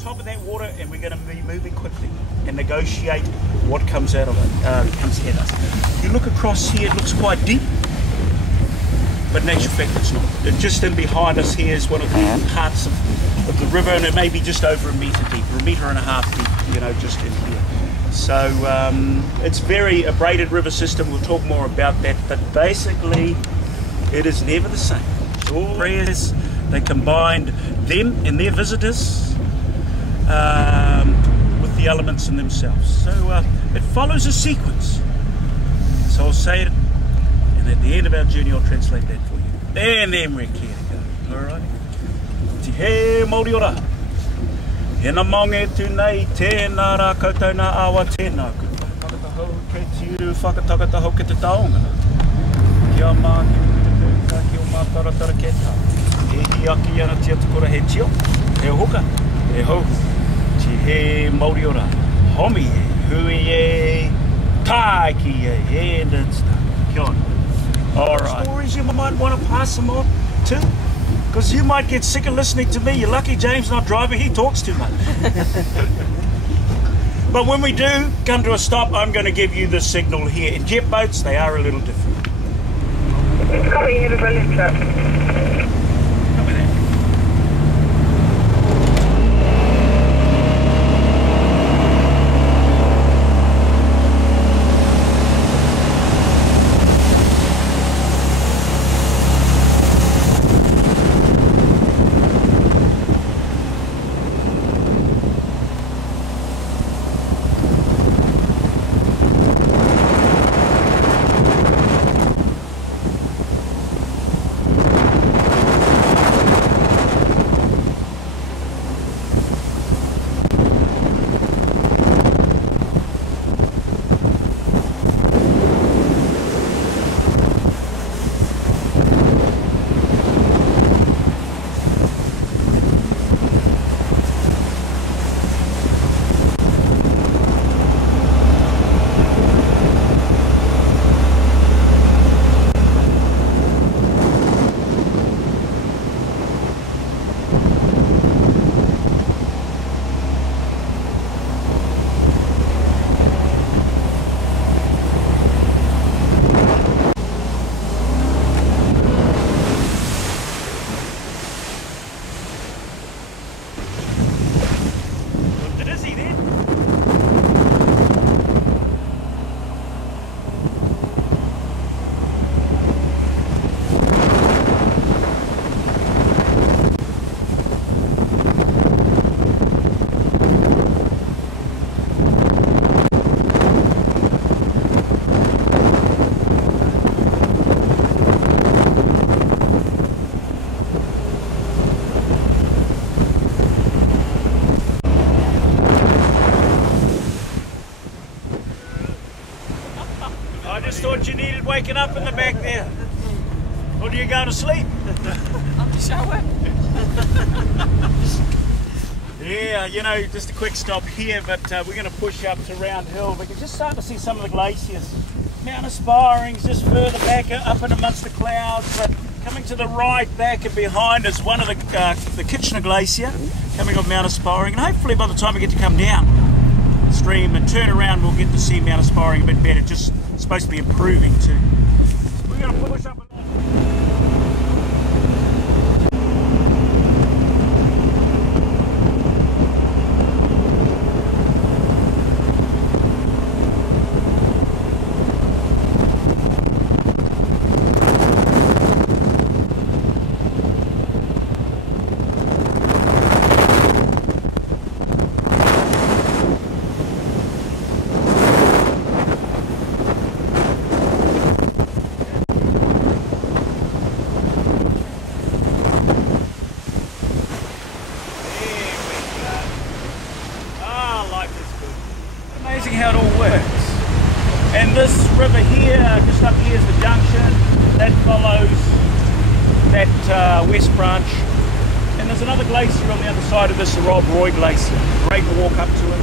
top of that water, and we're going to be moving quickly and negotiate what comes out of it, comes at us. If you look across here, it looks quite deep, but in actual fact it's not. Just in behind us here is one of the parts of the river, and it may be just over a metre deep, or a metre and a half deep, you know, just in here. So it's very abraded river system. We'll talk more about that, but basically it is never the same. It's all prayers. They combined them and their visitors with the elements in themselves. So it follows a sequence. So I'll say it, and at the end of our journey I'll translate that for you. And then we're clear to go. Alright? Te he Mauri ora. Hena mange tūnei tēnā rā koutou nā awa tēnā ku. Whakatahau ke tiuru whakatakatahau ke te taonga. Kia mā ki te ki o mā taratara ke tā. E hi aki ana tia tukura he tio. He hoka. He hou. Te he Mauri ora. Homi e. Hui e. Tai ki e. And it's done. Kia ora. Alright. Stories you might want to pass them on too. Because you might get sick of listening to me. You're lucky James not driving, he talks too much. But when we do come to a stop, I'm going to give you the signal here. In jet boats, they are a little different. It's coming in a brilliant trip. Thought you needed waking up in the back there. Or do you go to sleep? I'm just shower. Yeah, you know, just a quick stop here, but we're going to push up to Round Hill. We can just start to see some of the glaciers. Mount Aspiring's just further back up and amongst the clouds, but coming to the right, back and behind is one of the Kitchener Glacier coming off Mount Aspiring, and hopefully by the time we get to come down stream and turn around, we'll get to see Mount Aspiring a bit better. Just supposed to be improving too. So we're going to push up a lot. How it all works. And this river here, just up here is the junction, that follows that west branch, and there's another glacier on the other side of this, the Rob Roy Glacier. Great to walk up to it.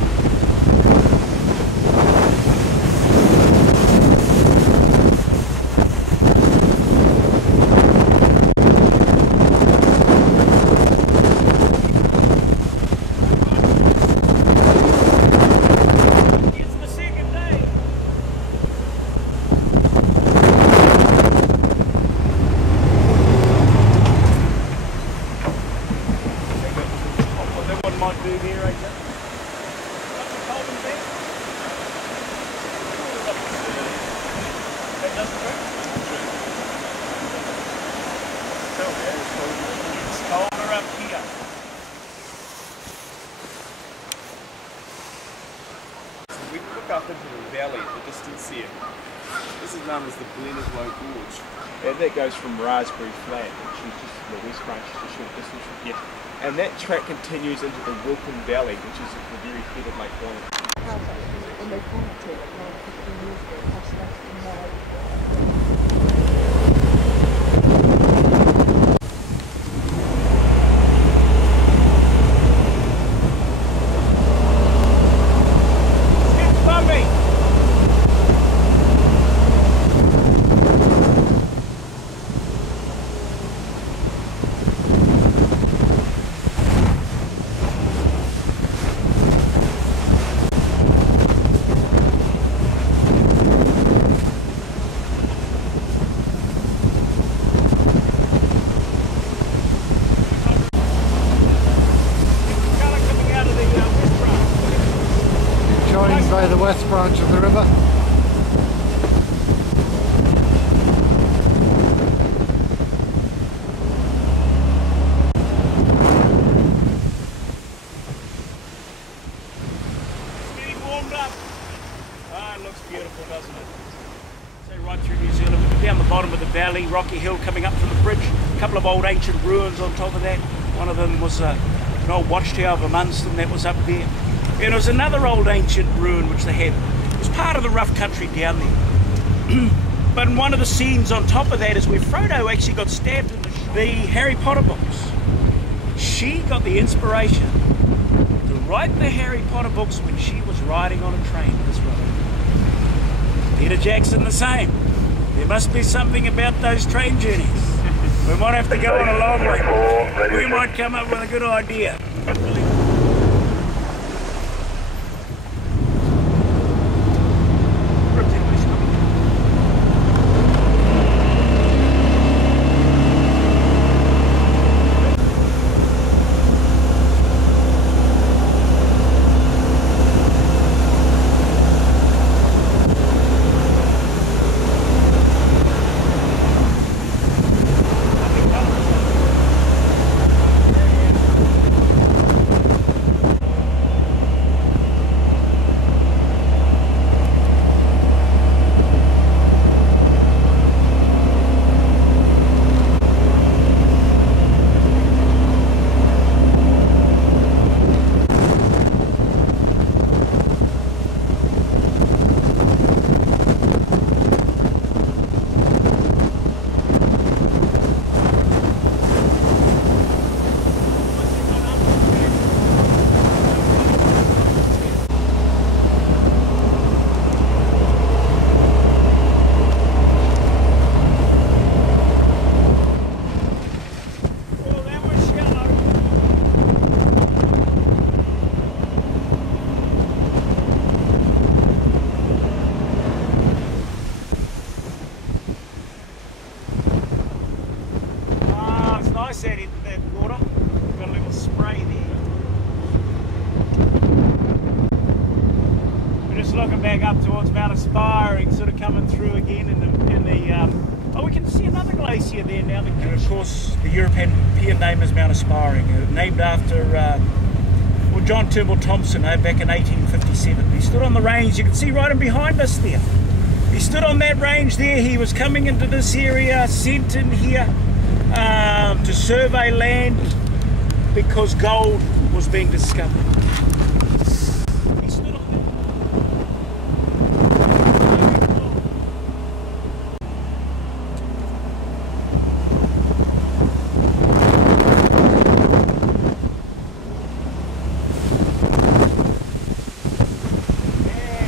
known as the Low Gorge. And that goes from Raspberry Flat, which is just the west branch, just a short distance from here. And that track continues into the Wilton Valley, which is at the very head of Lake Wanaka. When they bought it, 15 years ago, it cost less than that. By the west branch of the river. It's getting warmed up. Ah, it looks beautiful, doesn't it? So right through New Zealand, down the bottom of the valley, rocky hill coming up from the bridge, a couple of old ancient ruins on top of that. One of them was an old watchtower of a Munster that was up there. And there was another old ancient ruin which they had. It was part of the rough country down there. But in one of the scenes on top of that is where Frodo actually got stabbed in the Harry Potter books. She got the inspiration to write the Harry Potter books when she was riding on a train as well. Peter Jackson the same. There must be something about those train journeys. We might have to go on a long way. We might come up with a good idea. That water, got a little spray there. We're just looking back up towards Mount Aspiring, sort of coming through again in the oh, we can see another glacier there now. And of course, the European name is Mount Aspiring, named after well, John Turnbull Thompson back in 1857. He stood on the range. You can see right in behind us there. He stood on that range there. He was coming into this area, sent in here to survey land because gold was being discovered. He stood on that.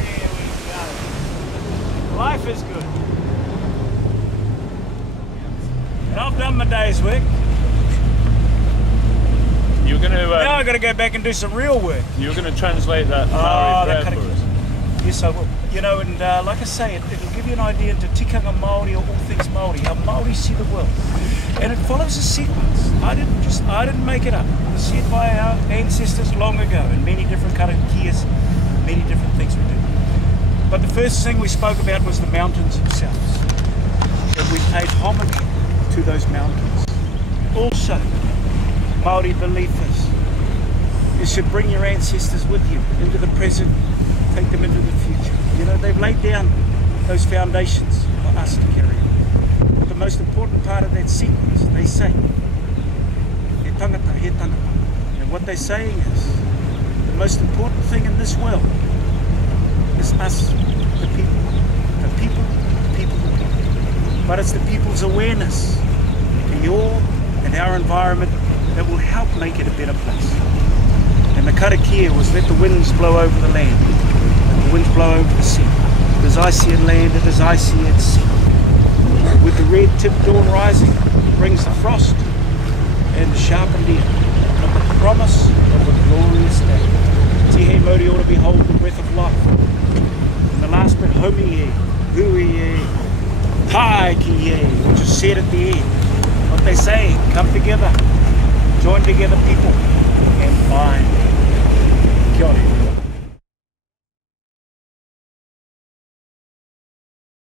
There we go. Life is good. And I've done my day's work. You're going to... now I've got to go back and do some real work. You're going to translate that Maori prayer for us? Yes, I will. You know, and like I say, it'll give you an idea into tikanga Maori or all things Maori, how Maori see the world. And it follows a sequence. I didn't make it up. It was said by our ancestors long ago in many different kind of gears, many different things we do. But the first thing we spoke about was the mountains themselves. That we paid homage to those mountains. Also, Maori belief is you should bring your ancestors with you into the present, take them into the future. You know, they've laid down those foundations for us to carry on. But the most important part of that sequence, they say, he tangata, he tangata. And what they're saying is, the most important thing in this world is us, the people. The people, the people, the people. But it's the people's awareness in your and our environment that will help make it a better place. And the karakia was let the winds blow over the land, let the winds blow over the sea. It is icy at land, it is icy at sea. With the red tip dawn rising, it brings the frost and the sharpened ear, but the promise of a glorious day. Tihe Mauri ought to behold the breath of life. And the last bit, homi e, hui e, taiki e, which is said at the end. What they say, come together, join together people, and find. Kia ora.